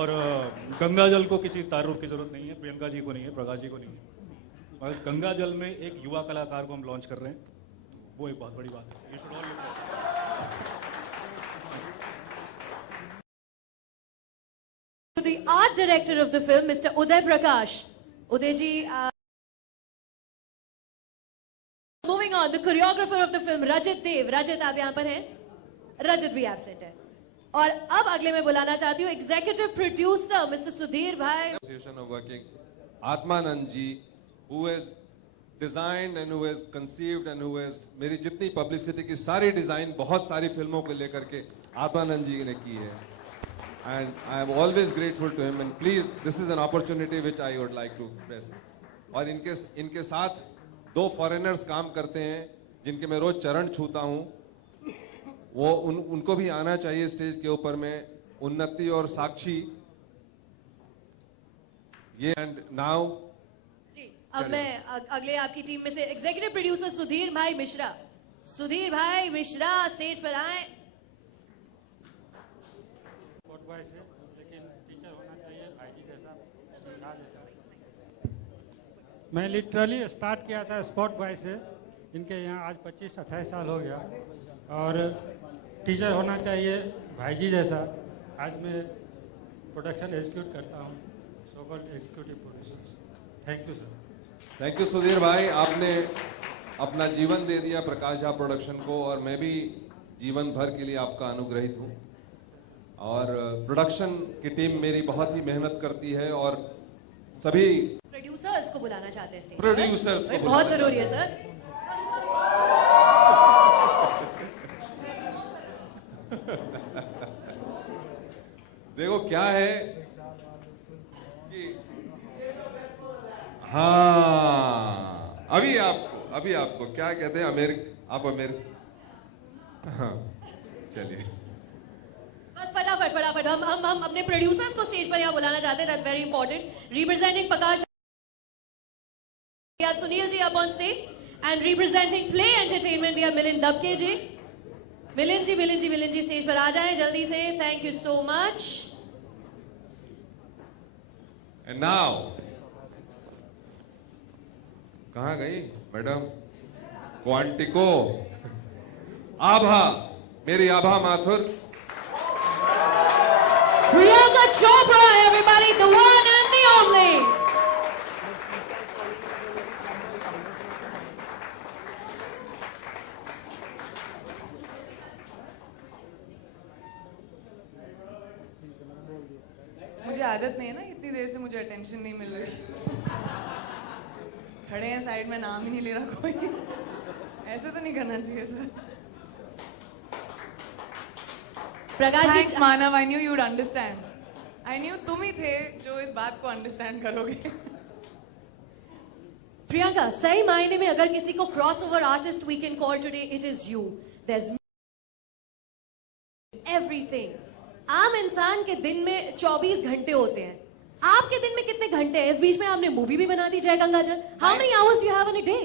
और गंगा जल को किसी तारुफ की जरूरत नहीं है, प्रियंका जी को नहीं है, प्रकाश जी को नहीं है, मगर गंगा जल में एक युवा कलाकार को हम लॉन्च कर रहे हैं, वो एक बहुत बड़ी बात है। You should all look forward. To the art director of the film, Mr. Uday Prakash. Uday ji, moving on, the choreographer of the film, Rajit Dev. Rajit, आप यहाँ पर हैं? रजत भी एब्सेंट है। और अब अगले में बुलाना चाहती हूँ एग्जीक्यूटिव प्रोड्यूसर मिस्टर सुधीर भाई। Association of Working, Atmanand ji, who has designed and who has conceived and who has मेरी जितनी पब्लिसिटी की सारी डिजाइन बहुत सारी फिल्मों को लेकर के आत्मानंद जी ने की है, and I am always grateful to him, and please this is an opportunity which I would like to express. और इनके साथ दो फॉरेनर्स काम करते हैं जिनके मैं रोज चरण छूता हूँ, वो उनको भी आना चाहिए स्टेज के ऊपर में, उन्नति और साक्षी ये। एंड नाउ अब मैं अगले आपकी टीम में से एग्जीक्यूटिव प्रोड्यूसर सुधीर भाई मिश्रा। सुधीर भाई मिश्रा स्टेज पर आए। स्पोर्ट बॉय से, लेकिन टीचर होना चाहिए भाईजी जैसा, सिखा जैसा। मैं लिटरली स्टार्ट किया था स्पोर्ट बॉय से, इनके यहाँ आज 25-28 साल हो गया, और टीचर होना चाहिए भाईजी जैसा। आज मैं प्रोडक्शन एग्जीक्यूट करता हूँ, so called executive producer. Thank you sir. Thank you Sudhir भाई, आपने अपना जीवन दे दिया प्रकाश झा प्रोडक्शन को, और मैं भी जीवन भर के लिए आपका अनुग्रहित हूँ। और प्रोडक्शन की टीम मेरी बहुत ही मेहनत करती है, और सभी प्रोड्यूसर्स को बुलाना चाहते हैं, प्रोड्यूसर्स को बहुत जरूरी है सर। देखो क्या है कि हाँ, अभी आपको क्या कहते हैं, आप हाँ, चलिए बस फटाफट हम अपने प्रोड्यूसर्स को स्टेज पर यहाँ बुलाना चाहते हैं। That's very important. Representing Prakash, we have Sunil ji up on stage, and representing Play Entertainment we have Milind Dabke ji. Milind ji stage पर आ जाएं जल्दी से। Thank you so much. And now कहाँ गई मैडम? क्वांटिको, आभा, मेरी आभा Mathur, Priyanka Chopra, everybody, the one and the only. मुझे आदत नहीं है ना, इतनी देर से मुझे अटेंशन नहीं मिल रही। खड़े हैं साइड में, नाम ही नहीं ले रहा कोई। ऐसे तो नहीं करना चाहिए sir. Prakash ji, Thanks, Manav, I knew you'd understand. I knew तुम ही थे जो इस बात को अंडरस्टैंड करोगे। प्रियंका, सही मायने में अगर किसी को crossover artist we can call today, it is you. There is everything. आम इंसान के दिन में 24 घंटे होते हैं, आपके दिन में कितने घंटे हैं? इस बीच में आपने मूवी भी बना दी जय गंगा जल। How many hours do you have in a day?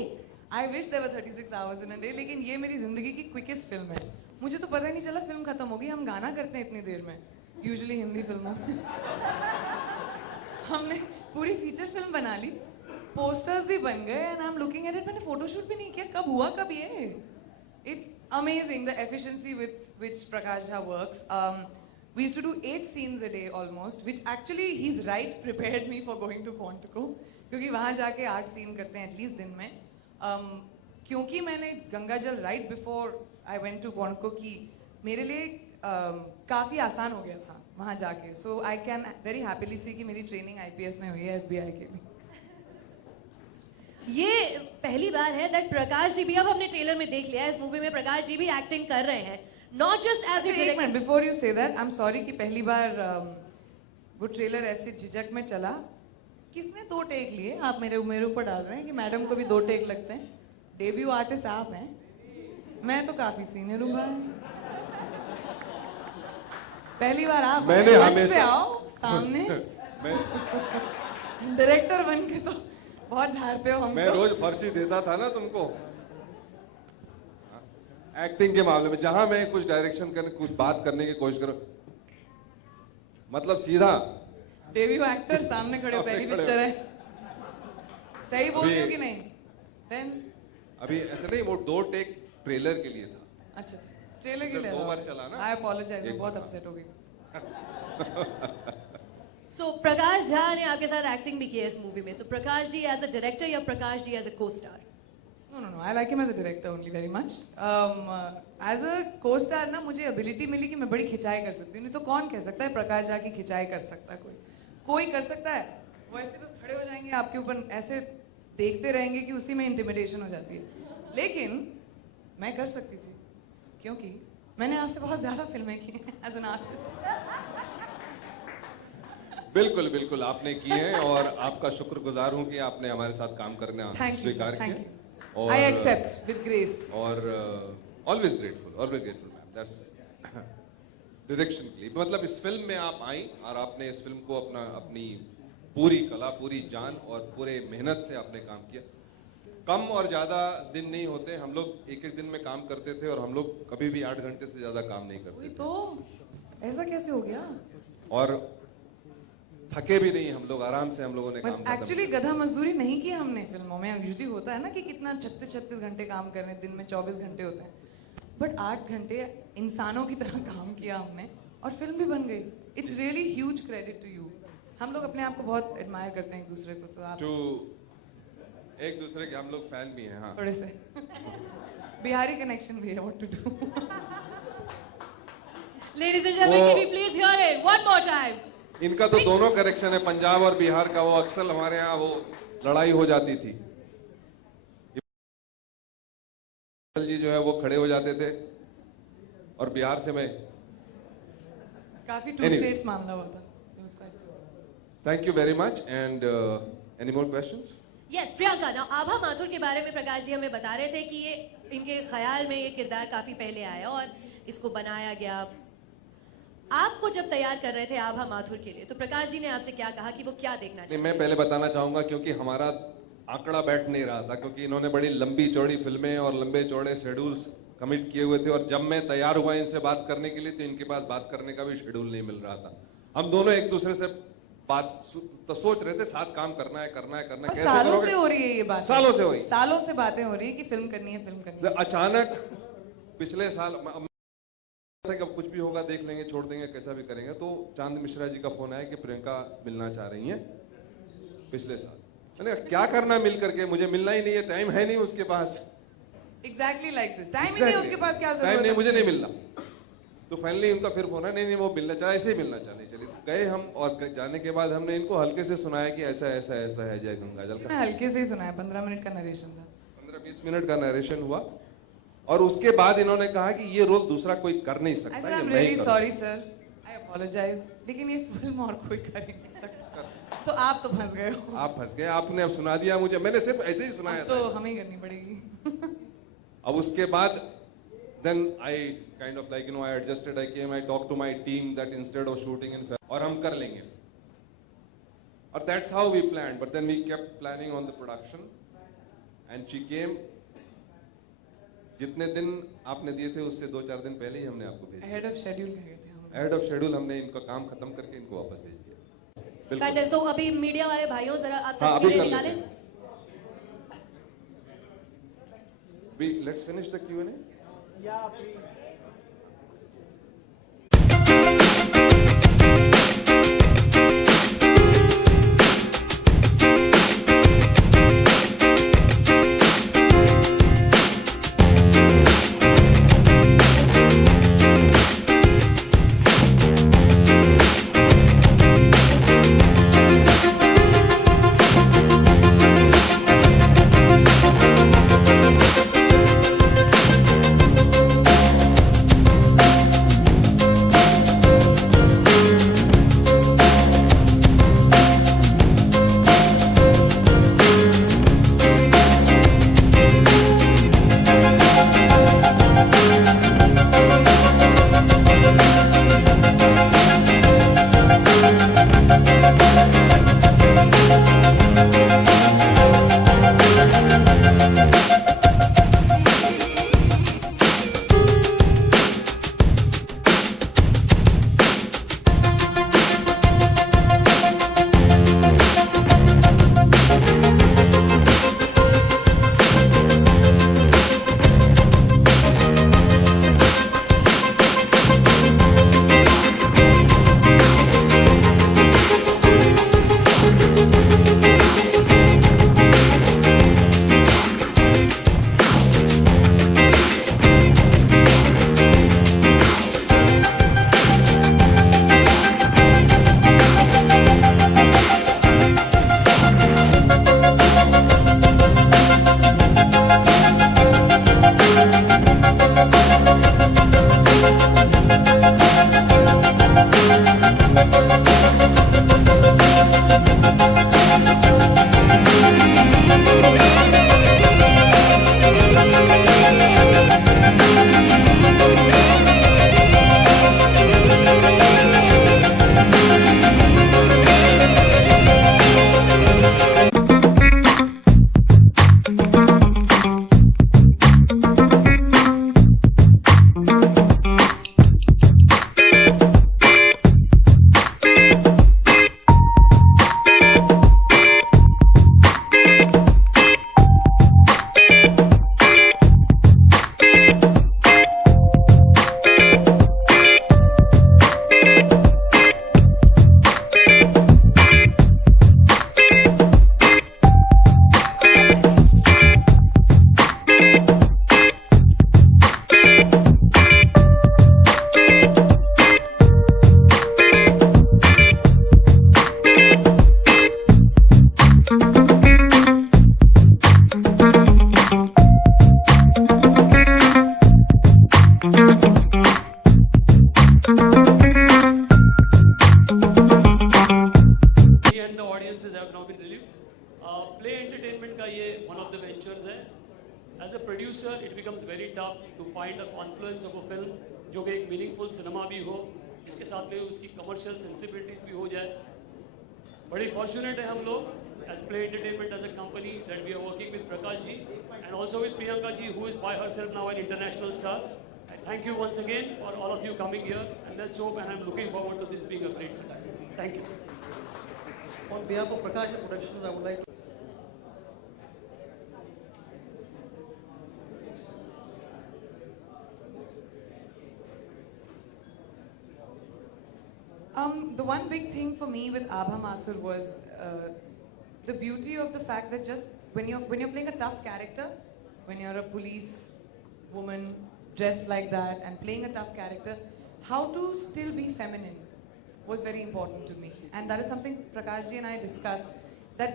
I wish there were 36 hours in a day, लेकिन ये मेरी जिंदगी की क्विकेस्ट फिल्म है। मुझे तो पता ही नहीं चला फिल्म खत्म हो गई। हम गाना करते हैं इतनी देर में, यूजुअली हिंदी फिल्मों में। हमने पूरी फीचर फिल्म बना ली, पोस्टर्स भी बन गए, and I am looking at it. मैंने फोटोशूट भी नहीं किया। कब हुआ कब ये? It's amazing the efficiency with which Prakash Jha works. We used to do 8 scenes a day almost, which actually he's right prepared me for going to Quantico, क्योंकि वहाँ जाके 8 सीन करते हैं एटलीस्ट दिन में। क्योंकि मैंने गंगा जल right before I went to Quantico की, मेरे लिए काफ़ी आसान हो गया था वहाँ जाके। सो आई कैन वेरी हैप्पीली सी कि मेरी ट्रेनिंग IPS में हुई है FBI के लिए। ये पहली बार है दैट प्रकाश जी भी, अब हमने ट्रेलर में देख लिया है, इस मूवी में प्रकाश जी भी एक्टिंग कर रहे हैं, नॉट जस्ट एज एक minute, before you say that, I am sorry कि पहली बार वो ट्रेलर ऐसे झिझक में चला। किसने 2 टेक लिए? आप मेरे ऊपर डाल रहे हैं कि मैडम को भी 2 टेक लगते हैं। डेब्यू आर्टिस्ट आप हैं, मैं तो काफी सीनियर हूँ भाई। पहली बार आप मंच पे आओ सामने, डायरेक्टर बन के तो बहुत झाड़ते हो हमको। मैं रोज फर्शी देता था ना तुमको एक्टिंग के मामले में, जहां मैं कुछ डायरेक्शन करने, कुछ बात करने की कोशिश करूं, मतलब सीधा डेब्यू एक्टर सामने खड़े हो, पहली खड़े हो। पिक्चर है, सही बोल रही हो अभी- कि नहीं? देन अभी ऐसा नहीं, वो 2 टेक ट्रेलर के लिए था। अच्छा, ट्रेलर के लिए 2 बार चला ना। आई अपोलोजाइज, मैं एक बहुत बार। अपसेट हो गई। सो प्रकाश झा ने आपके साथ एक्टिंग भी की है इस मूवी में. सो Prakash ji as a director या प्रकाश जी एज अ को star? No. I like him as a director only very much. As a co-star ना मुझे ability मिली कि मैं बड़ी खिंचाई कर सकती हूँ. नहीं तो कौन कह सकता है प्रकाश झा की खिंचाई कर सकता है? कोई कर सकता है? वो ऐसे बस खड़े हो जाएंगे आपके ऊपर, ऐसे देखते रहेंगे कि उसी में इंटिमिडेशन हो जाती है. लेकिन मैं कर सकती थी क्योंकि मैंने आपसे बहुत ज्यादा फिल्में की हैं एज एन आर्टिस्ट. बिल्कुल बिल्कुल आपने की है और आपका शुक्रगुजार हूं कि आपने हमारे साथ काम करना थैंक यू, स्वीकार थैंक किया. You. I accept with grace. और always grateful ma'am. That's direction के लिए. मतलब इस फिल्म में आप आई और आपने इस फिल्म को अपनी पूरी कला, पूरी जान और पूरे मेहनत से आपने काम किया. कम और ज्यादा दिन नहीं होते, हम लोग एक दिन में काम करते थे और हम लोग कभी भी 8 घंटे से ज्यादा काम नहीं करते वही थे. तो, ऐसा कैसे हो गया? और थके भी नहीं हम लोग, आराम से हम लोगों ने काम खत्म एक्चुअली गधा मजदूरी नहीं की हमने फिल्मों में. यूजुअली होता है ना कि कितना 36 घंटे काम कर रहे हैं, दिन में 24 घंटे होते हैं, बट 8 घंटे इंसानों की तरह काम किया हमने और फिल्म भी बन गई. It's really huge credit to you. हम लोग अपने आप को बहुत एडमायर करते हैं एक दूसरे को, तो आप टू एक दूसरे के हम लोग फैन भी हैं. हाँ, थोड़े से बिहारी कनेक्शन भी है. What to do. Ladies and gentlemen, वो- can we please hear it one more time? इनका तो दोनों करेक्शन है, पंजाब और बिहार का. वो अक्सर हमारे यहाँ वो लड़ाई हो जाती थी. जी जो है वो खड़े हो जाते थे और बिहार से मैं. काफी टू Anyway. स्टेट्स मामला हुआ था. Thank you very much. And any more questions? Yes Priyanka. Now Abha Mathur के बारे में प्रकाश जी हमें बता रहे थे कि ये इनके ख्याल में ये किरदार काफी पहले आया और इसको बनाया गया. आपको जब तैयार कर रहे थे आभा माथुर के लिए तो प्रकाश जी ने आपसे क्या कहा कि वो क्या देखना नहीं, चाहते? मैं पहले बताना चाहूंगा क्योंकि हमारा आंकड़ा बैठ नहीं रहा था, क्योंकि इन्होंने बड़ी लंबी चौड़ी फिल्में और लंबे चौड़े शेड्यूल्स कमिट किए हुए थे. और जब मैं तैयार हुआ इनसे बात करने के लिए तो इनके पास बात करने का भी शेड्यूल नहीं मिल रहा था. हम दोनों एक दूसरे से तो सोच रहे थे साथ काम करना है. और कैसे सालों करोगे? से हो रही है ये बात. सालों से हो रही. सालों से बातें हो रही है कि फिल्म करनी है, फिल्म करनी है. अचानक पिछले साल कि अब कुछ भी होगा देख लेंगे, छोड़ देंगे, कैसा भी करेंगे. तो चांद मिश्रा जी का फोन आया कि प्रियंका मिलना चाह रही हैं. पिछले साल मैंने कहा, क्या करना मिल करके, मुझे मिलना ही नहीं है, टाइम है नहीं उसके पास. Exactly like this. टाइम ही नहीं उसके पास, क्या टाइम जरूरत नहीं, है? मुझे नहीं मिलना. तो फाइनली उनका फिर फोन है, नहीं वो मिलना चाहे, ऐसे ही मिलना चाहे. चलिए गए हम और जाने के बाद हमने इनको हल्के से सुनाया कि ऐसा ऐसा ऐसा है जय गंगाजल मैं का. हल्के से ही सुना है. 15 मिनट का नरेशन था. 15-20 मिनट का नरेशन हुआ और उसके बाद इन्होंने कहा कि ये रोल दूसरा कोई कर नहीं I सकता, said, ये I'm मैं ही really करूंगा. sorry sir. I apologize. लेकिन ये फिल्म और कोई कर ही नहीं सकता. तो आप तो फंस गए हो. आप फंस गए. आपने अब सुना दिया मुझे, मैंने सिर्फ ऐसे ही सुनाया अब तो था. हमें ही करनी पड़ेगी. अब उसके बाद then I kind of like I adjusted, I came, I talked to my team that instead of shooting in और हम कर लेंगे. और that's how we planned, but then we kept planning on the production and she came. जितने दिन आपने दिए थे उससे 2-4 दिन पहले ही हमने आपको भेजा. Ahead of schedule कह गए थे हम. एड ऑफ शेड्यूल हमने इनका काम खत्म करके इनको वापस भेज दिया. बिल्कुल. Fantastic. तो अभी मीडिया वाले भाइयों जरा आप हाँ, अभी तस्वीरें कर निकालें. लेते Let's finish the Q&A. Yeah, please. Play Entertainment का ये वन ऑफ द वेंचर्स है. As a producer it becomes very tough to find a confluence of a film जो कि एक मीनिंगफुल सिनेमा भी हो, जिसके साथ में उसकी कमर्शियल सेंसिबिलिटीज भी हो जाए. बड़ी फॉर्चुनेट है हम लोग as Play Entertainment as a company that we are working with Prakash ji and also with Priyanka ji who is by herself now an international star. I thank you once again for all of you coming here, and let's hope, and I'm looking forward to this being a great success. Thank you. On behalf of Prakash Productions, I would like to The one big thing for me with Abha Mathur was the beauty of the fact that just when you're playing a tough character, when you're a police woman dressed like that and playing a tough character, how to still be feminine was very important to me. And that is something Prakash ji and I discussed, that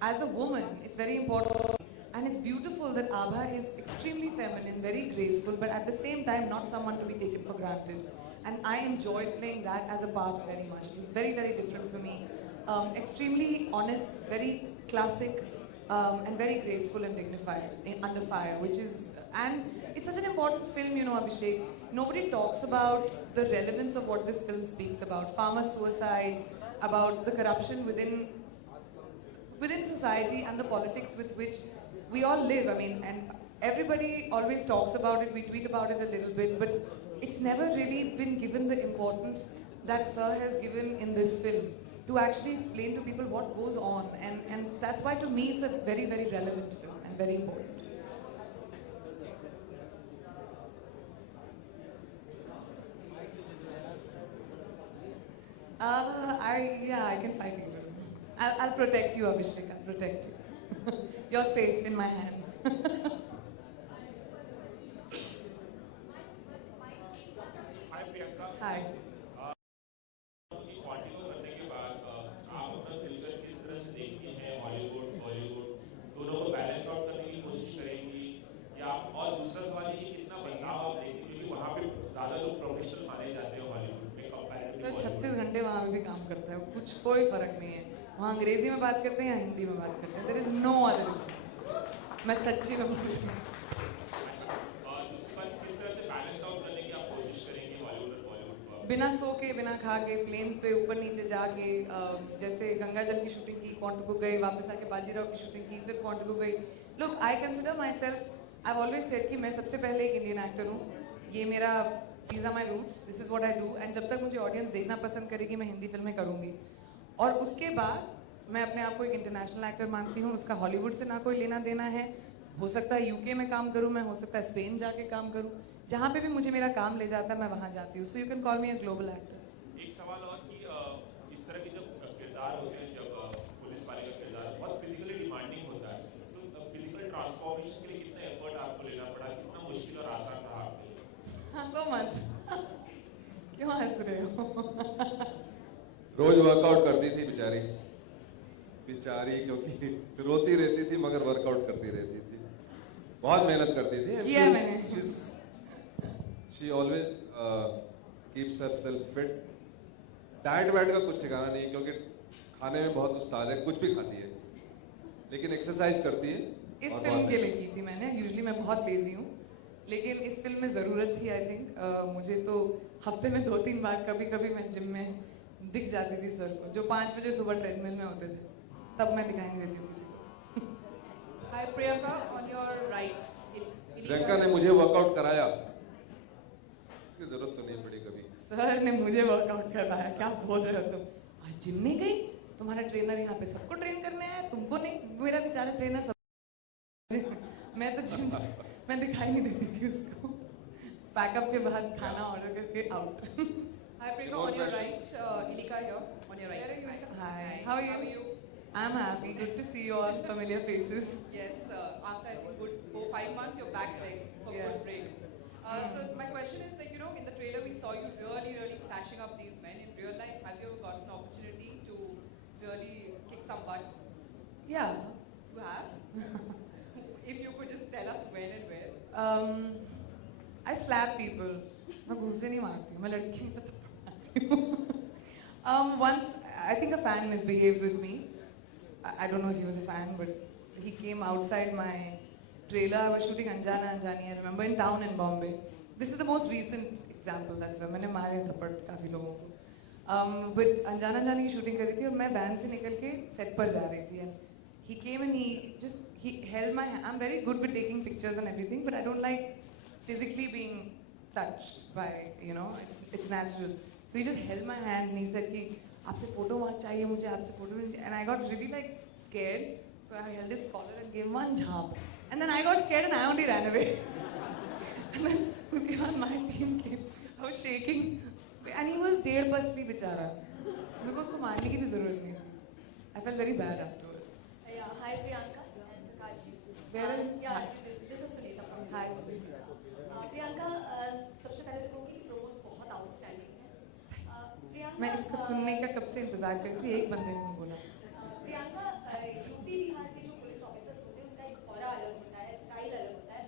as a woman, it's very important. And it's beautiful that Abha is extremely feminine, very graceful, but at the same time, not someone to be taken for granted. And I enjoyed playing that as a part very much. It was very, very different for me. Extremely honest, very classic, and very graceful and dignified in Under Fire, which is, and it's such an important film, you know, Abhishek. Nobody talks about the relevance of what this film speaks about. Farmer suicides, about the corruption within society and the politics with which we all live. I mean, and everybody always talks about it, we tweet about it a little bit, but it's never really been given the importance that Sir has given in this film to actually explain to people what goes on. And that's why to me it's a very, very relevant film and very important. I can fight you. I'll protect you, Abhishek. I'll protect you. You're safe in my hands. Hi Priyanka. Hi. क्वार्टिको करने के बाद आप अपना future किस तरह से देखती हैं, हॉलीवुड बॉलीवुड दोनों को बैलेंस आउट करने की कोशिश करेंगी, या और दूसरा सवाल ये कितना बदलाव आप देखती हैं, क्योंकि वहाँ पे ज़्यादा लोग प्रोफेशनल माने जाते हैं हॉलीवुड में कंपैरेटिवली. तो 36 घंटे वहाँ पे भी काम करता है, कुछ कोई फर्क नहीं है. वहाँ अंग्रेजी में बात करते हैं या हिंदी में बात करते हैं. There is no other. मैं सच्ची में बोल रही हूँ. और दूसरी बात, किस तरह से बैलेंस आउट करने की आप कोशिश करेंगी हॉलीवुड और बॉलीवुड को? बिना सो के, बिना खा के, प्लेन्स पे ऊपर नीचे जाके, जैसे गंगा जल की शूटिंग की, क्वांटको गई, वापस आके बाजीराव की शूटिंग की, फिर क्वांटको गई. Look, I consider my self, I have always said कि मैं सबसे पहले एक इंडियन एक्टर हूँ. ये मेरा, these are my roots, this is what I do, and जब तक मुझे ऑडियंस देखना पसंद करेगी मैं हिंदी फिल्में करूँगी. और उसके बाद मैं अपने आप को एक इंटरनेशनल एक्टर मानती हूँ. उसका हॉलीवुड से ना कोई लेना देना है. हो सकता है यूके में काम करूँ मैं, हो सकता है स्पेन जाके काम करूँ. जहाँ पे भी मुझे मेरा काम ले जाता है मैं वहाँ जाती हूँ. So you can call me a global actor. एक सवाल और कि इस तरह के जो किरदार होते हैं, जब पुलिस वाले का किरदार बहुत फिजिकली डिमांडिंग होता है, तो फिजिकल ट्रांसफॉर्मेशन के लिए कितना एफर्ट आपको लेना पड़ा, कितना मुश्किल और आसान रहा आपके लिए? हंसो मत. क्यों हंस रहे हो? रोज वर्कआउट करती थी बेचारी, क्योंकि रोती रहती थी मगर वर्कआउट करती रहती थी, बहुत मेहनत करती थी. She always keeps herself fit. Diet white का कुछ ठिकाना नहीं, क्योंकि खाने में बहुत उस्ताद है, कुछ भी खाती है, लेकिन एक्सरसाइज करती है. इस फिल्म के लिए की थी मैंने. यूजुअली मैं बहुत लेजी हूँ, लेकिन इस फिल्म में ज़रूरत थी. आई थिंक मुझे तो हफ्ते में 2-3 बार कभी कभी मैं जिम में दिख जाती थी सर को, जो 5 बजे सुबह ट्रेडमिल में होते थे, तब मैं दिखाई नहीं देती हूँ किसी को. Hi Priyanka, on your right. Priyanka ने मुझे वर्कआउट कराया, इसकी जरूरत तो नहीं पड़ी कभी. सर ने मुझे वर्कआउट करवाया. क्या बोल रहे हो तुम? आज जिम नहीं गई? तुम्हारा ट्रेनर यहाँ पे सबको ट्रेन करने आया, तुमको नहीं? मेरा बेचारा ट्रेनर सब मैं तो जिम मैं दिखाई नहीं देती थी उसको. पैकअप के बाद खाना ऑर्डर करके out. Hi Priyanka, on your right. Ilika here, on your right. Hi. How are you? I'm happy. Good to see you all familiar faces. Yes, after I think good 4-5 months, you're back like for Yeah. good break. So my question is, like, you know, in the trailer we saw you really clashing up these men. In real life, have you ever got an opportunity to really kick some butt? Yeah. You have? If you could just tell us when and where. I slap people. मैं घूसे नहीं मारती हूँ, मैं लड़की में तो Once I think a fan misbehaved with me, I don't know if he was a fan, but he came outside my trailer. I was shooting Anjana Anjani, I remember, in town in Bombay. This is the most recent example, that's why मैंने मारे थप्पड़ काफी लोगों को. But Anjana Anjani की shooting कर रही थी और मैं van से निकल के set पर जा रही थी. And he came and he held my hand. I'm very good with taking pictures and everything, but I don't like physically being touched by, you know, it's natural. So he just held my hand and he said कि आपसे photo चाहिए मुझे, आपसे photo चाहिए. And I got really like scared. So I held his collar and gave one jump. And then I got scared and I only ran away. And then उसके बाद my team came. I was shaking. And he was dead asleep बेचारा. मेरे को उसको मारने की भी जरूरत नहीं. I felt very bad afterwards. Yeah, hi Priyanka and Prakash. Where are you? Yeah, this is Sunita from Hi. Priyanka सबसे पहले तो कहूँगी कि प्रोमोस बहुत आउटस्टैंडिंग है. प्रियंका मैं इसको सुनने का कब से इंतजार कर रही थी, एक बंदे ने नहीं बोला. प्रियंका यूपी बिहार के जो पुलिस ऑफिसर्स होते हैं उनका एक ऑरा अलग होता है, स्टाइल अलग होता है.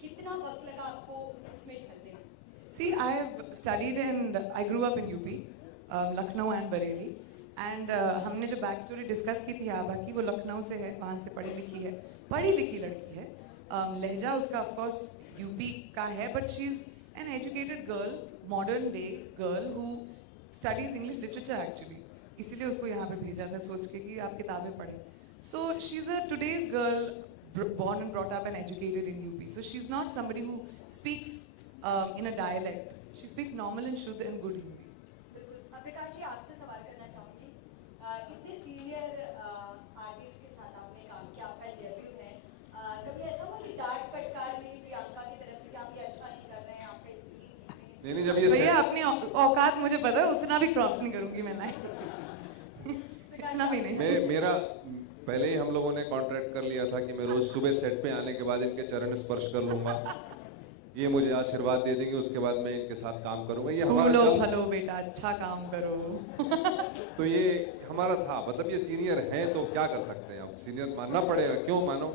कितना वक्त लगा आपको इसमें ढलने में? See, I have studied and I grew up in UP, Lucknow and Bareilly. And हमने जो बैक स्टोरी डिस्कस की थी आभा की, वो लखनऊ से है, वहाँ से पढ़ी लिखी लड़की है. लहजा उसका ऑफ कोर्स यूपी का है, but she is an educated girl, modern day girl who studies English literature actually. इसीलिए उसको यहाँ पे भेजा था सोच के कि आप किताबें पढ़ें. So she is a today's girl born and brought up and educated in UP. So she's not somebody who speaks in a dialect. She speaks normal and Shuddha and good Hindi. Prakash ji, आपसे सवाल करना चाहूंगी. इतने senior artist के साथ आपने काम किया, आपका डेब्यू है. कभी ऐसा हुआ कि डांट फटकार मिली प्रियंका की तरफ से कि आप ये अच्छा नहीं कर रहे हैं, आपका इसलिए नहीं, जब ये भैया अपनी औकात मुझे पता है, उतना भी क्रॉस नहीं करूंगी मैं लाइन. इतना भी नहीं. मेरा पहले ही हम लोगों ने कॉन्ट्रैक्ट कर लिया था कि मैं रोज सुबह सेट पे आने के बाद इनके चरण स्पर्श कर लूंगा. ये मुझे आशीर्वाद दे देंगे, उसके बाद मैं इनके साथ काम करूंगा. ये फूलो फलो बेटा, अच्छा काम करो. तो ये हमारा था. मतलब ये सीनियर हैं तो क्या कर सकते हैं, अब सीनियर मानना पड़ेगा. क्यों मानो?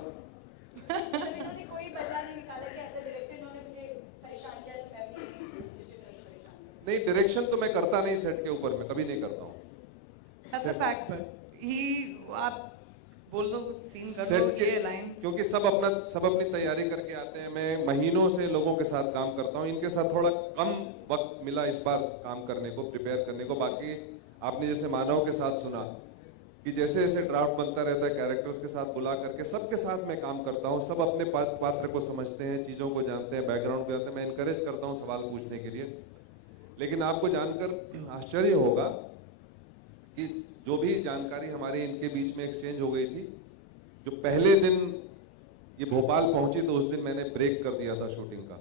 इन्होंने कोई बदला नहीं निकाला कि ऐसे डायरेक्टर उन्होंने मुझे परेशान किया, तो मैं भी नहीं, डायरेक्शन तो मैं करता नहीं सेट के ऊपर, मैं कभी नहीं करता हूँ. That's a fact, but आप बोल दो सीन कर दो सेट ये लाइन. क्योंकि सब अपनी तैयारी करके आते हैं. मैं महीनों से लोगों के साथ काम करता हूँ. इनके साथ थोड़ा कम वक्त मिला इस बार काम करने को, प्रिपेयर करने को. बाकी आपने जैसे मानव के साथ सुना कि जैसे जैसे ड्राफ्ट बनता रहता है, कैरेक्टर्स के साथ बुला करके सबके साथ मैं काम करता हूँ. सब अपने पात्र को समझते हैं, चीजों को जानते हैं, बैकग्राउंड को जानते हैं. मैं इनकरेज करता हूँ सवाल पूछने के लिए. लेकिन आपको जानकर आश्चर्य होगा कि जो भी जानकारी हमारे इनके बीच में एक्सचेंज हो गई थी, जो पहले दिन ये भोपाल पहुंची तो उस दिन मैंने ब्रेक कर दिया था शूटिंग का.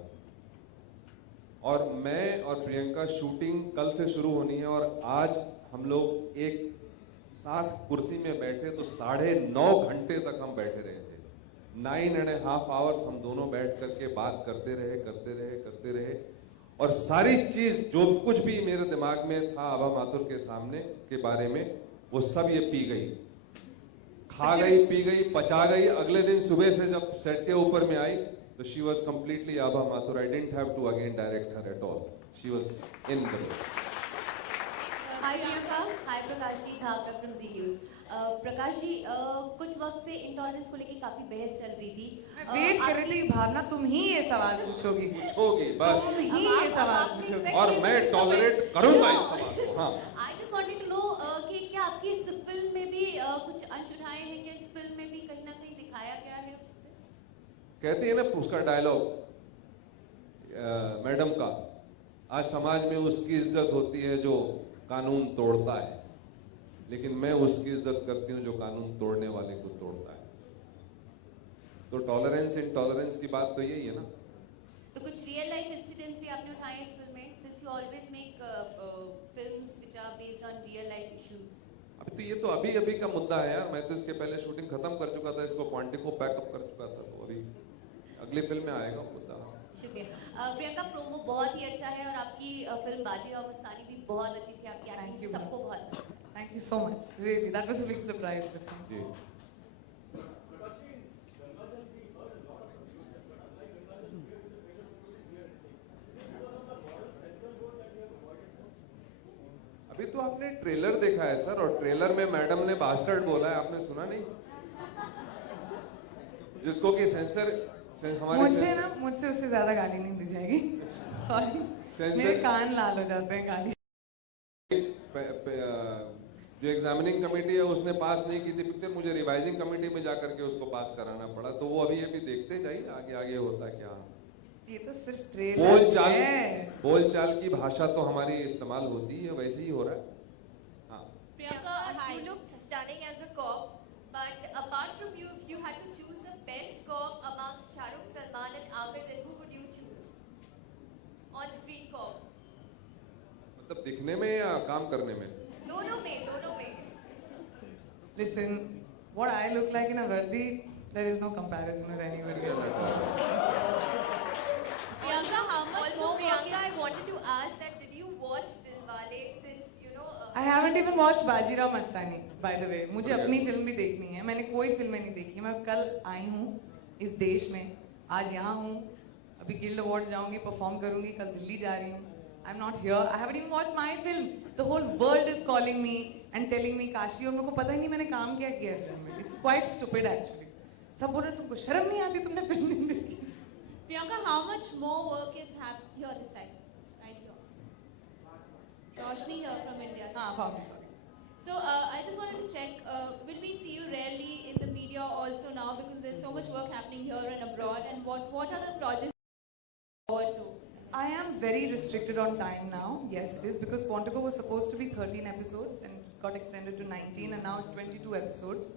और मैं और प्रियंका शूटिंग कल से शुरू होनी है और आज हम लोग एक साथ कुर्सी में बैठे तो 9.5 घंटे तक हम बैठे रहे थे. 9.5 hours हम दोनों बैठ करके बात करते रहे. और सारी चीज जो कुछ भी मेरे दिमाग में था आभा माथुर के सामने के बारे में, वो सब ये पी गई, खा गई, पी गई, पचा गई. अगले दिन सुबह से जब सेट के ऊपर में आई तो she was completely Abha Mathur. I didn't have to again direct her at all. She was in the role. Hi Priyanka, hi Prakash ji, Dhavra from Zee News. Prakash ji, कुछ वक्त से इंटॉलरेंस को लेकर काफी बहस चल रही थी. वेट कर रही थी भावना, तुम ही ये सवाल पूछोगी बस. तुम ही ये सवाल पूछोगी और मैं टॉलरेट करूंगा इस सवाल को. हाँ, I just wanted to know कि क्या आपकी इस फिल्म में भी कुछ अंश उठाए हैं, कि इस फिल्म में भी कहीं ना कहीं दिखाया गया है उससे? कहती है ना उसका डायलॉग मैडम का, आज समाज में उसकी इज्जत होती है जो कानून तोड़ता है, लेकिन मैं उसकी इज्जत करती हूं जो कानून तोड़ने वाले को तोड़ता है. तो टॉलरेंस इंटॉलरेंस की बात तो यही है ना. तो कुछ रियल लाइफ इंसिडेंट्स भी आपने उठाए इस फिल्म में, since you always make films which are based on real life issues. अभी तो ये तो अभी का मुद्दा है यार. मैं तो इसके पहले शूटिंग खत्म कर चुका था, इसको क्वांटिको पैकअप कर चुका था. तो अभी अगली फिल्म में आएगा मुद्दा. शुक्रिया. प्रियंका, प्रोमो बहुत ही अच्छा है और आपकी फिल्म बाजीराव मस्तानी भी बहुत अच्छी थी. आपकी एक्टिंग सबको बहुत. Thank you so much. Really, that was a big surprise for me. जी. अभी तो आपने ट्रेलर देखा है सर, और ट्रेलर में मैडम ने बास्टर्ड बोला है, आपने सुना नहीं? जिसको कि हमारे मुझसे उससे ज्यादा गाली नहीं दी जाएगी। सॉरी, मेरे कान लाल हो जाते हैं गाली। जो एग्जामिनिंग कमेटी है उसने पास नहीं की थी पिक्चर, मुझे रिवाइजिंग कमेटी में जाकर के उसको पास कराना पड़ा, तो वो अभी देखते जाइए आगे आगे होता क्या। ये तो सिर्फ ट्रेलर है। बोलचाल की भाषा तो हमारी इस्तेमाल होती है, वैसे ही हो रहा है। हाँ। Priyanka, you look stunning as a cop, but apart from you, if you had to choose the best cop amongst Shah Rukh, Salman and Aamir, then who would you choose? On-screen cop. मतलब दिखने में या काम करने में? दोनों में। Listen, what I look like in a vardi, there is no comparison with anybody else. Priyanka, how much also, Priyanka, I wanted to ask that did you watch Dilwale since, you know... I haven't even watched Bajirao Mastani, by the way. मुझे अपनी film भी देखनी है, मैंने कोई फिल्में नहीं देखी। मैं कल आई हूँ इस देश में, आज यहाँ हूँ, अभी गिल्ड अवार्ड जाऊँगी, परफॉर्म करूँगी, कल दिल्ली जा रही हूँ। I'm not here. I haven't even watched my film. The whole world is calling me and telling me Kashi, और मेरे को पता ही नहीं मैंने काम क्या किया फिल्म में. It's quite stupid actually. सब बोल रहे तुमको शर्म नहीं आती, तुमने फिल्म नहीं देखी. Priyanka, how much more work is happening here this side? Right here. Roshni here from India. sorry. So I just wanted to check, will we see you rarely in the media also now, because there's so much work happening here and abroad, and what are the projects forward to? I am very restricted on time now. Yes, it is, because Quantico was supposed to be 13 episodes and got extended to 19, and now it's 22 episodes.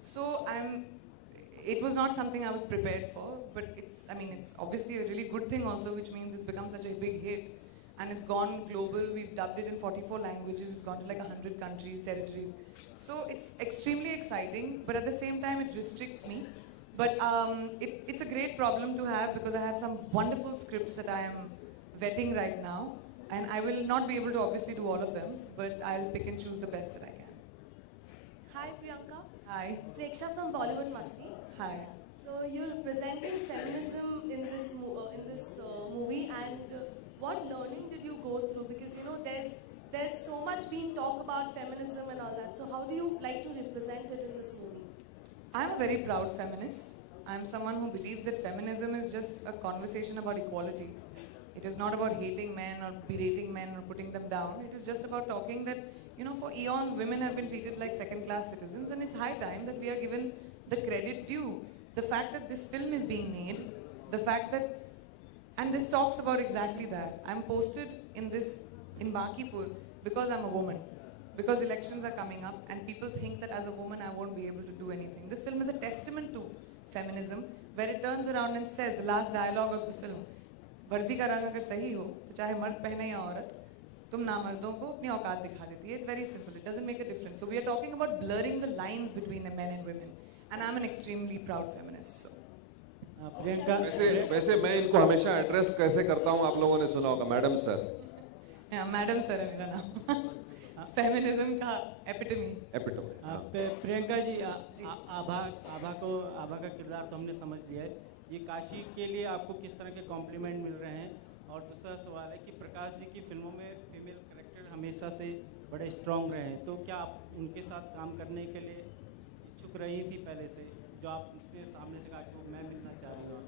So it was not something I was prepared for, but it's obviously a really good thing also, which means it's become such a big hit. And it's gone global. We've dubbed it in 44 languages. It's gone to like 100 countries, territories. So it's extremely exciting, but at the same time it restricts me. But it's a great problem to have, because I have some wonderful scripts that I am vetting right now. And I will not be able to obviously do all of them, but I'll pick and choose the best that I can. Hi Priyanka. Hi. Preksha from Bollywood Masti. Hi. So you're presenting feminism in this movie, and what learning did you go through? Because you know there's so much being talked about feminism and all that. So how do you like to represent it in this movie? I'm a very proud feminist. I'm someone who believes that feminism is just a conversation about equality. It is not about hating men or berating men or putting them down. It is just about talking that, you know, for eons women have been treated like second-class citizens, and it's high time that we are given the credit due. The fact that this film is being made, the fact that, and this talks about exactly that. I'm posted in Bakipur because I'm a woman. Because elections are coming up and people think that as a woman I won't be able to do anything. This film is a testament to feminism, where it turns around and says, the last dialogue of the film, वर्दी का रंग अगर सही हो तो चाहे मर्द पहने या औरत, तुम नामर्दों को अपनी औकात दिखा देती है. It's very simple. It doesn't make a difference. So we are talking about blurring the lines between men and women, and I'm an extremely proud feminist. So. वैसे मैं इनको हमेशा एड्रेस कैसे करता हूँ, आप लोगों ने सुना होगा, मैडम सर. मैडम सर है मेरा नाम. फेमिनिज्म का एपिटमी. प्रियंका जी, आभा का किरदार तो हमने समझ लिया है. ये काशी के लिए आपको किस तरह के कॉम्प्लीमेंट मिल रहे हैं? और दूसरा सवाल है कि प्रकाश जी की फिल्मों में फीमेल कैरेक्टर हमेशा से बड़े स्ट्रॉन्ग रहे हैं, तो क्या आप उनके साथ काम करने के लिए इच्छुक रही थी पहले से, जो आपके सामने से कहा कि मैं मिलना चाह रही हूँ?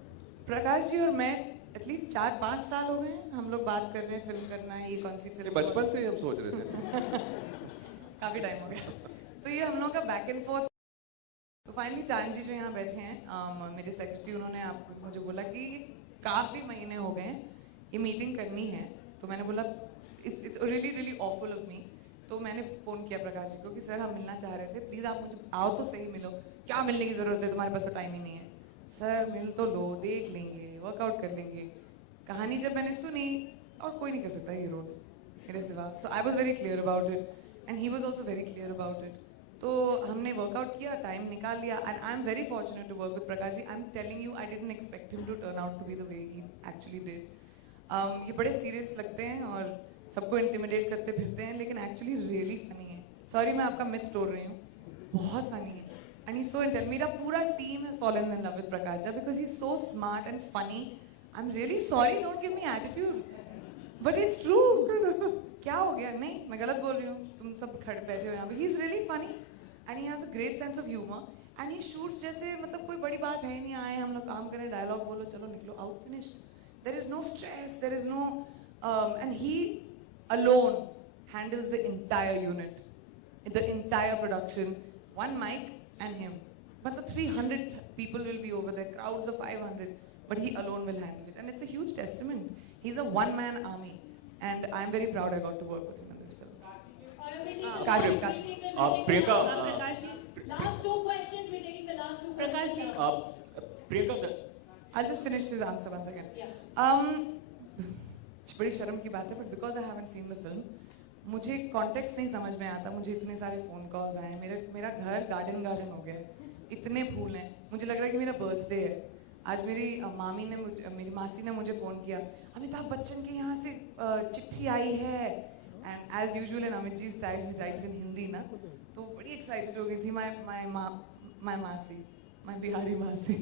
प्रकाश जी और मैं एटलीस्ट 4-5 साल हो गए हम लोग बात कर रहे हैं फिल्म करना है, ये कौन सी फिल्म. बचपन से ही हम सोच रहे थे. काफी टाइम हो गया. तो ये हम लोग का बैक एंड फोर्थ. तो फाइनली चांद जी जो यहाँ बैठे हैं, मेरे सेक्रेटरी, उन्होंने मुझे बोला कि काफ़ी महीने हो गए ये मीटिंग करनी है. तो मैंने बोला it's really really awful of me. तो मैंने फ़ोन किया प्रकाश जी को कि सर हम मिलना चाह रहे थे, प्लीज़ आप मुझे आओ तो सही मिलो. क्या मिलने की ज़रूरत है, तुम्हारे पास तो टाइम ही नहीं है. सर मिल तो लो, देख लेंगे, वर्कआउट कर लेंगे. कहानी जब मैंने सुनी, और कोई नहीं कर सकता ये रोल मेरे सिवा. So I was very clear about it and he was also very clear about it. तो हमने वर्कआउट किया, टाइम निकाल लिया, and I am very fortunate to work with Prakash ji. I am telling you, I didn't expect him to turn out to be the way he actually did. ये बड़े serious लगते हैं और सबको इंटिमिडेट करते फिरते हैं, लेकिन एक्चुअली रियली फनी है. सॉरी मैं आपका मिथ तोड़ रही हूँ, बहुत फनी है. And he so intel. मेरा पूरा team has fallen in love with Prakash ji because he is so smart and funny. I am really sorry, don't give me attitude, but it's true. क्या हो गया? नहीं, मैं मैं गलत बोल रही हूँ, तुम सब खड़े बैठे हो यहाँ पे. He is really funny and he has a great sense of humor and he shoots जैसे मतलब कोई बड़ी बात है नहीं, आए हम लोग काम करें, डायलॉग बोलो, चलो निकलो, out finished. There is no stress, there is no and he alone handles the entire unit, the entire production, one mic and him. मतलब 300 people will be over there, crowds of 500, but he alone will handle it, and it's a huge testament. He's a one-man army, and I'm very proud I got to work with him in this film. Kashi. Priyanka. Last two questions. We're taking the last two questions. Priyanka. I'll just finish his answer once again. बड़ी शर्म की बात है, but because I haven't seen the film, मुझे context नहीं समझ में आता. मुझे इतने सारे phone calls आए, मेरा घर garden हो गया, इतने फूल हैं. मुझे लग रहा है कि मेरा birthday है. आज मेरी मासी ने मुझे फोन किया, अमिताभ बच्चन के यहाँ से चिट्ठी आई है, and as usual in Amit ji's style he writes in Hindi ना, तो बड़ी excited हो गई थी. my मासी, my बिहारी मासी,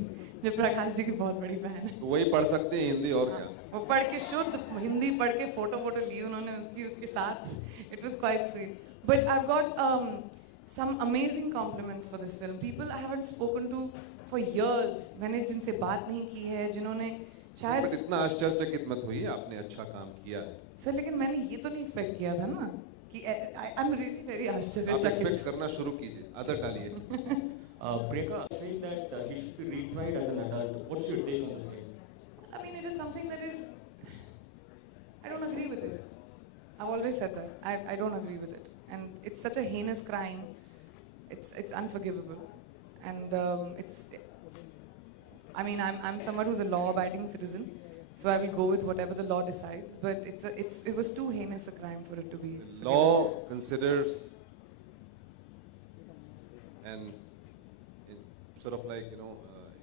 जो प्रकाश जी की बहुत बड़ी बहन है. तो वही पढ़ सकते हैं हिंदी और क्या? वो पढ़ के शुद्ध हिंदी पढ़ के फोटो ली उन्होंने उसके साथ. It was quite sweet. But I've got some amazing compliments for this film. People I haven't spoken to for years, मैंने जिनसे बात नहीं की है, जिन्होंने शायद. But इतना आश्चर्यचकित मत होइए, आपने अच्छा काम किया है. सर लेकिन मैंने ये तो नहीं एक्सपेक्ट किया था ना कि I'm really very आश्चर्यचकित. आप एक्सपेक्ट करना शुरू कीजिए, आदत डालिए. Priyanka saying that he should be retried as an adult. What's your take on the same? I mean, it is something that is. I don't agree with it. I've always said that. I don't agree with it, and it's such a heinous crime. It's unforgivable, and it's. I mean, I'm someone who's a law-abiding citizen, so I will go with whatever the law decides. But it was too heinous a crime for it to be. The law considers, and sort of like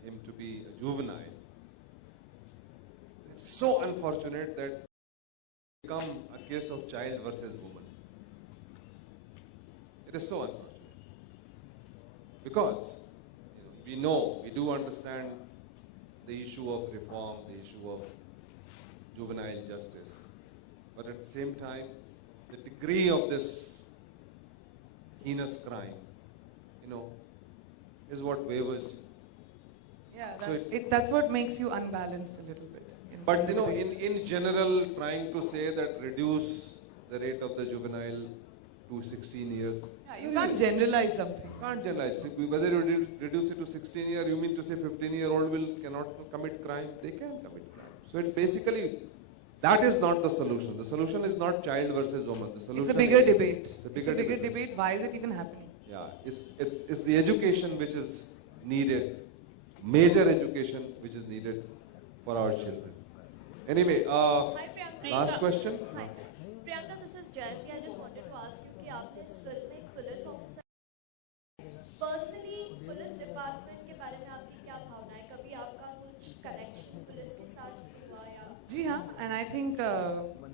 him to be a juvenile. It's so unfortunate that it's become a case of child versus woman. It is so unfortunate because we do understand the issue of reform, the issue of juvenile justice, but at the same time, the degree of this heinous crime, is what wavers you. Yeah, So that's what makes you unbalanced a little bit. But in general, trying to say that reduce the rate of the juvenile to 16 years. Yeah, you can't generalize something. Can't generalize. Whether you reduce it to 16 years, you mean to say 15-year-old cannot commit crime? They can commit crime. So it's basically, that is not the solution. The solution is not child versus woman. The solution It's a bigger debate. It's a bigger debate. Why is it even happening? Yeah, it's the education which is needed, major education which is needed for our children. Anyway, Hi, Priyanka. last question. Hi. Priyanka, this is Jayanti. I just wanted to ask you कि आपने इस film में एक police officer, personally police department के बारे में आपकी क्या भावना है? कभी आपका कुछ कनेक्शन पुलिस के साथ हुआ या? जी हाँ, and I think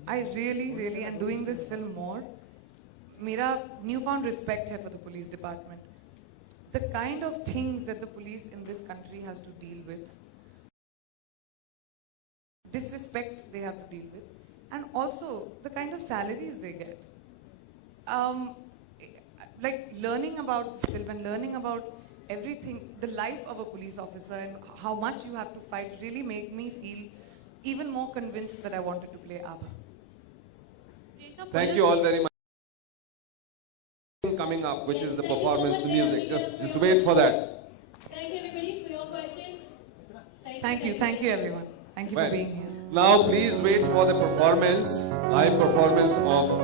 I really and doing this film more, मेरा newfound respect है for the police department. The kind of things that the police in this country has to deal with, disrespect they have to deal with, and also the kind of salaries they get. Like learning about this film and learning about everything, the life of a police officer and how much you have to fight really made me feel even more convinced that I wanted to play Abha. Thank you all very much. Coming up, which is the performance, the music. Just wait for that. Thank you everybody for your questions. Thank you everyone. Thank you for being here. Now please wait for the performance, live performance of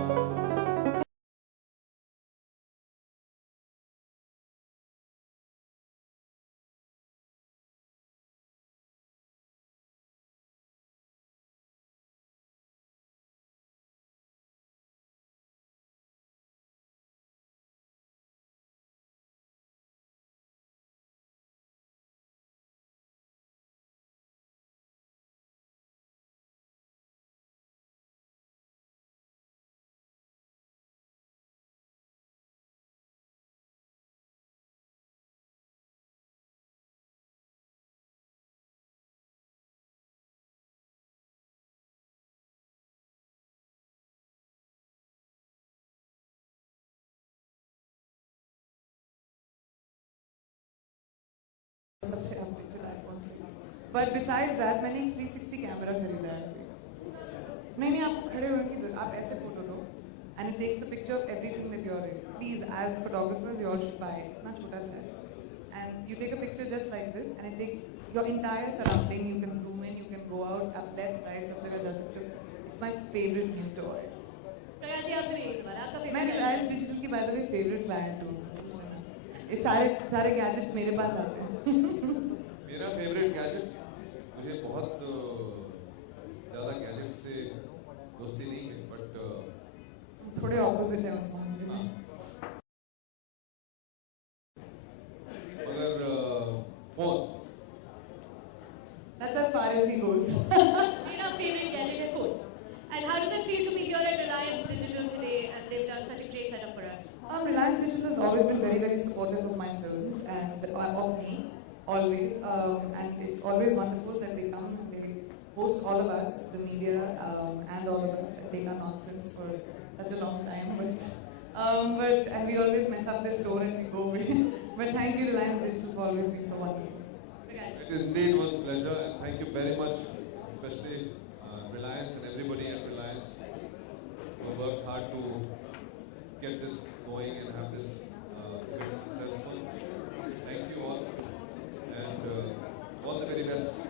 सबसे updated iPhone से। But besides that, मैंने एक 360 camera खरीदा है। नहीं आपको खड़े होने की जरूरत, आप ऐसे photo low and it takes the picture of everything that you're in. Please, as photographers, you all should buy it. इतना छोटा सा है. And you take a picture just like this and it takes your entire surrounding. You can zoom in, you can go out, up, left, right, सब जगह जा सकते हो. It's my favorite new toy. Prakash ji आपसे नहीं सवाल, आपका favorite मैं रिलायंस डिजिटल की by the way favorite client हूँ. ये सारे गैजेट्स मेरे पास आते हैं. मेरा फेवरेट गैजेट, मुझे बहुत ज़्यादा गैजेट से दोस्ती नहीं है, बट थोड़े ऑपोजिट है उस मामले में. मगर phone. That's as far as he goes. मेरा favorite gadget है phone. And how does it feel to be here at Reliance Digital today and they've done such a great setup for us? Reliance Digital has always been very, very supportive of my films and of me, always. And it's always wonderful that they come and they host all of us, the media, and all of us, and take our nonsense for such a long time. But and we always mess up their store and we go away. But thank you, Reliance Digital, for always being so wonderful. It indeed was a pleasure, and thank you very much, especially Reliance and everybody at Reliance who worked hard to get this going and have this bit successful. Thank you all, and all the very best.